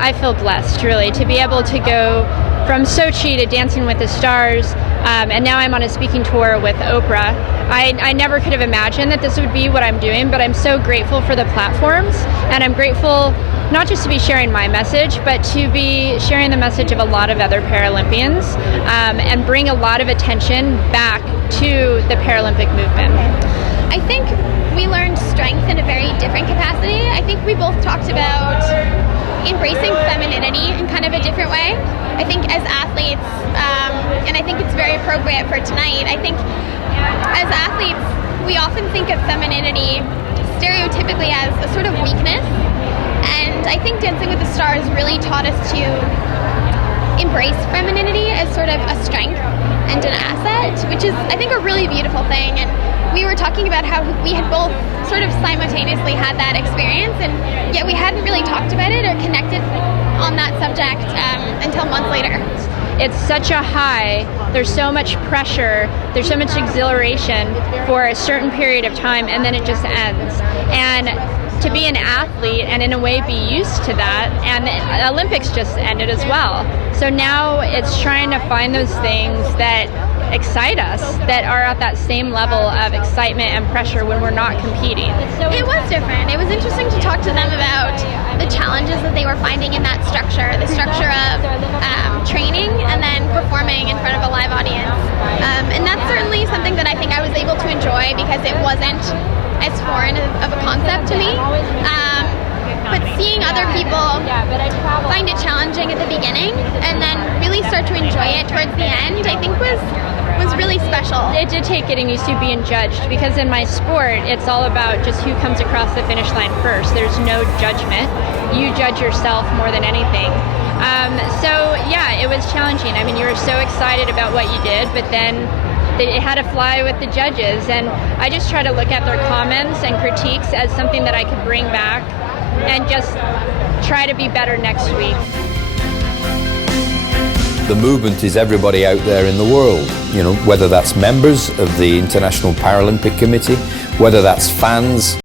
I feel blessed, really, to be able to go from Sochi to Dancing with the Stars, and now I'm on a speaking tour with Oprah. I never could have imagined that this would be what I'm doing, but I'm so grateful for the platforms, and I'm grateful not just to be sharing my message, but to be sharing the message of a lot of other Paralympians, and bring a lot of attention back to the Paralympic movement. I think we learned strength in a very different capacity. I think we both talked about embracing femininity in kind of a different way. I think as athletes, and I think it's very appropriate for tonight, I think as athletes, we often think of femininity stereotypically as a sort of weakness. And I think Dancing with the Stars really taught us to embrace femininity as sort of a strength and an asset, which is, I think, a really beautiful thing. And we were talking about how we had both sort of simultaneously had that experience, and yet we hadn't really talked about it or connected on that subject until months later. It's such a high, there's so much pressure, there's so much exhilaration for a certain period of time, and then it just ends. And to be an athlete and in a way be used to that, and the Olympics just ended as well. So now it's trying to find those things that excite us, that are at that same level of excitement and pressure when we're not competing. It was different. It was interesting to talk to them about the challenges that they were finding in that structure, the structure of training and then performing in front of a live audience. And that's certainly something that I think I was able to enjoy because it wasn't as foreign of a concept to me. But seeing other people find it challenging at the beginning and then really start to enjoy it towards the end, I think was really special. It did take getting used to being judged, because in my sport, it's all about just who comes across the finish line first. There's no judgment. You judge yourself more than anything. So yeah, it was challenging. I mean, you were so excited about what you did, but then it had to fly with the judges, and I just try to look at their comments and critiques as something that I could bring back and just try to be better next week. The movement is everybody out there in the world, you know, whether that's members of the International Paralympic Committee, whether that's fans,